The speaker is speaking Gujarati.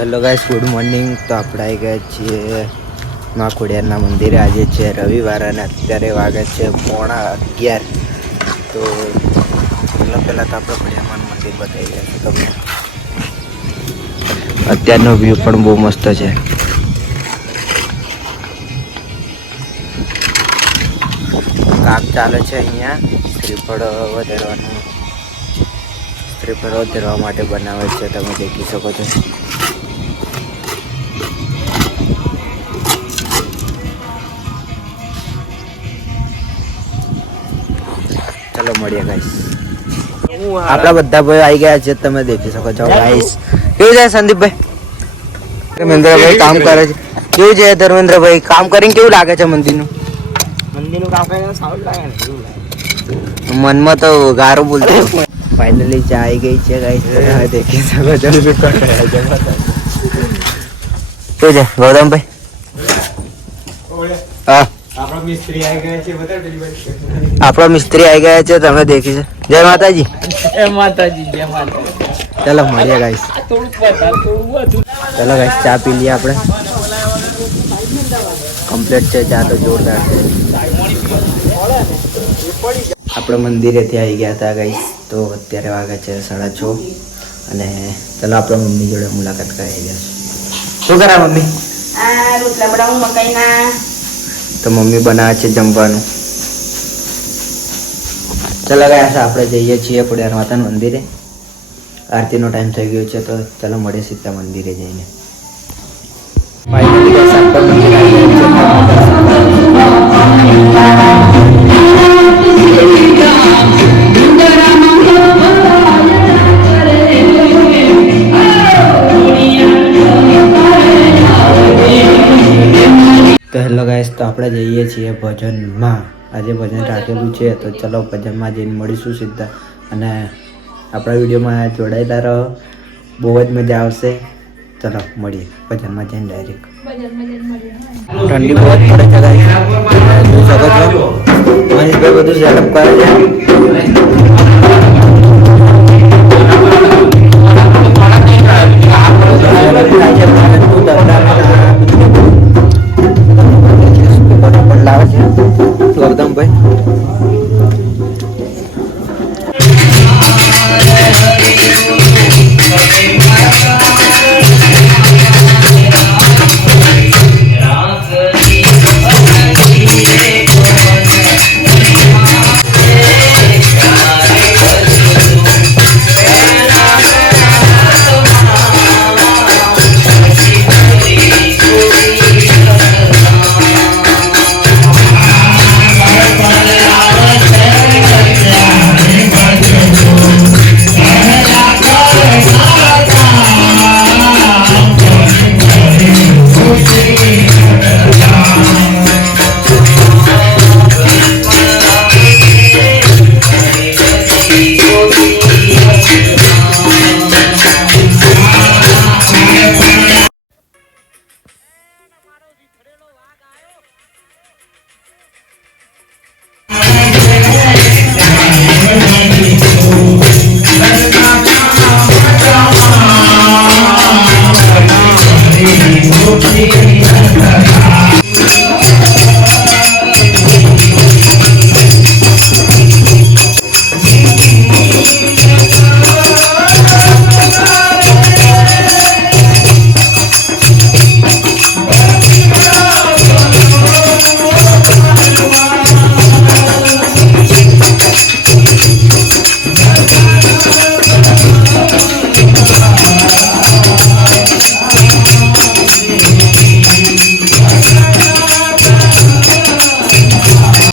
Hello guys, good morning. તો આપણે આવી ગયા છીએ મા ખોડિયારના મંદિરે. આજે છે રવિવાર અને અત્યારે વાગે છે 11:15. તો પહેલાં તો આપણે ખોડિયારમાંનું મંદિર બતાવી ગયા છે તમને. અત્યારનો વ્યૂ પણ બહુ મસ્ત છે. કામ ચાલે છે અહીંયા. શ્રીફળ વધારવા માટે બનાવે છે, તમે દેખી શકો છો. ચલો મળીએ ગાઈસ. આપણા બધા ભાઈઓ આવી ગયા છે, તમે દેખી શકો છો ગાઈસ. કેવું છે સંદીપભાઈ? ધર્મેન્દ્રભાઈ કામ કરે છે. કેવું છે ધર્મેન્દ્રભાઈ? કામ કરીને કેવું લાગે છે મંદિરનું કામ કરીને? સારું લાગે ને? કેવું લાગે? મનમાં તો ગારો બોલતો. ફાઇનલી ચા આવી ગઈ છે ગાઈસ, તમે દેખી શકો છો. કેવું છે ગૌતમભાઈ? હા, આપણો મિસ્ત્રી આવી ગયા છે, તમે દેખી છે. જય માતાજી. ચલો મળીએ ગાઈસ. ચલો ગાઈસ, ચા પી લઈએ આપણે. કમ્પ્લીટ છે ચા તો, જોરદાર છે. આપણે મંદિરેથી આવી ગયા હતા ગાઈસ. તો અત્યારે વાગે છે 6:30 અને ચલો આપણે મમ્મી જોડે મુલાકાત કરાવી દઈશું. શું કરા મમ્મી? રોટલા બનાવું મકાઈના. તો મમ્મી બનાવે છે જમવાનું. ચલો ગયા આપણે જઈએ છીએ ખોડિયાર માતાના મંદિરે. આરતીનો ટાઈમ થઈ ગયો છે, તો ચલો મળીએ સીધા મંદિરે જઈને. તો હેલો ગાઈસ, તો આપણે જઈએ છીએ ભજનમાં. આજે ભજન રાખેલું છે, તો ચલો ભજનમાં જઈને મળીશું સીધા. અને આપણા વિડીયોમાં જોડાયેલા રહો, બહુ જ મજા આવશે. ચલો મળીએ ભજનમાં જઈને ડાયરેક્ટ. ઠંડી બહુ જ પડે છે ગાઈસ, જોઈ શકો છો. મનીષભાઈ બધું સેટઅપ કરે છે.